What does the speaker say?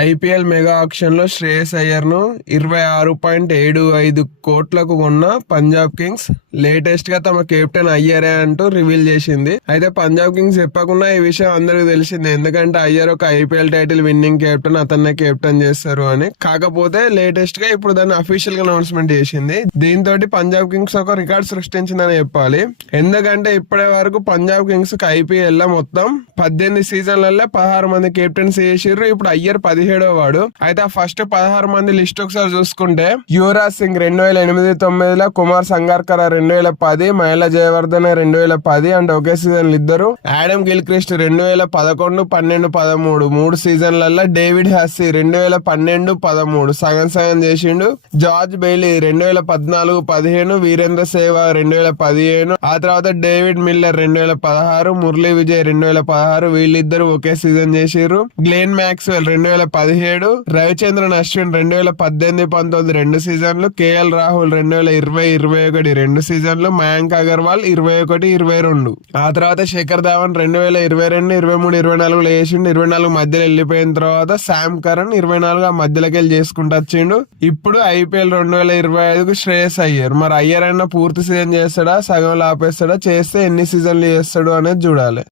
IPL mega ఆక్షన్లో శ్రేయస్ అయ్యర్ను ఇరవై ఆరు పాయింట్ ఏడు ఐదు కోట్లకు కొన్న పంజాబ్ కింగ్స్ లేటెస్ట్గా తమ కెప్టెన్ అయ్యరే అంటూ రివీల్ చేసింది. అయితే పంజాబ్ కింగ్స్ చెప్పకుండా ఈ విషయం అందరికి తెలిసింది. ఎందుకంటే అయ్యర్ ఒక ఐపీఎల్ టైటిల్ విన్నింగ్ కెప్టెన్ అతన్నే కెప్టెన్ చేస్తారు అని. కాకపోతే లేటెస్ట్గా ఇప్పుడు దాన్ని అఫీషియల్గా అనౌన్స్మెంట్ చేసింది. దీంతో పంజాబ్ కింగ్స్ ఒక రికార్డ్ సృష్టించిందని చెప్పాలి. ఎందుకంటే ఇప్పటి వరకు పంజాబ్ కింగ్స్కి ఐపీఎల్ మొత్తం పద్దెనిమిది సీజన్లలో పదహారు మంది కెప్టెన్స్ చేసిర్రు. ఇప్పుడు అయ్యర్ పది పదిహేడో వాడు అయితే ఆ ఫస్ట్ పదహారు మంది లిస్ట్ ఒకసారి చూసుకుంటే యువరాజ్ సింగ్ రెండు వేల ఎనిమిది తొమ్మిదిలో కుమార్ సంగార్కర్ రెండు వేల పది మహిళ జయవర్ధన్ రెండు వేల పది అండ్ ఒకే సీజన్ ఇద్దరు ఆడమ్ గిల్క్రిస్ట్ రెండు వేల పదకొండు పన్నెండు పదమూడు మూడు సీజన్లలో డేవిడ్ హస్సీ రెండు వేల పన్నెండు పదమూడు సగం సగం చేసిండు జార్జ్ బెయిలీ రెండు వేల పద్నాలుగు పదిహేను వీరేంద్ర సేవ రెండు వేల పదిహేను ఆ తర్వాత డేవిడ్ మిల్లర్ రెండు వేల పదహారు మురళీ విజయ్ రెండు వేల పదహారు వీళ్ళిద్దరు ఒకే సీజన్ చేసిర్రు గ్లేన్ మ్యాక్స్వెల్ రెండు వేల పదిహేడు రవిచంద్రన్ అశ్విన్ రెండు వేల పద్దెనిమిది పంతొమ్మిది రెండు సీజన్లు కేఎల్ రాహుల్ రెండు వేల ఇరవై ఇరవై ఒకటి రెండు సీజన్లు మయాంక్ అగర్వాల్ ఇరవై ఒకటి ఇరవై రెండు. ఆ తర్వాత శేఖర్ ధావన్ రెండు వేల ఇరవై రెండు ఇరవై మూడు ఇరవై నాలుగులో వేసిండు ఇరవై నాలుగు మధ్యలో వెళ్ళిపోయిన తర్వాత శామ్ కరణ్ ఇరవై నాలుగు ఆ మధ్యలోకి వెళ్ళి చేసుకుంటూ వచ్చిండు. ఇప్పుడు ఐపీఎల్ రెండు వేల ఇరవై ఐదుకు శ్రేయస్ అయ్యారు. మరి అయ్యర్ అయినా పూర్తి సీజన్ చేస్తాడా? సగం ఆపేస్తాడా? చేస్తే ఎన్ని సీజన్లు చేస్తాడు అనేది చూడాలి.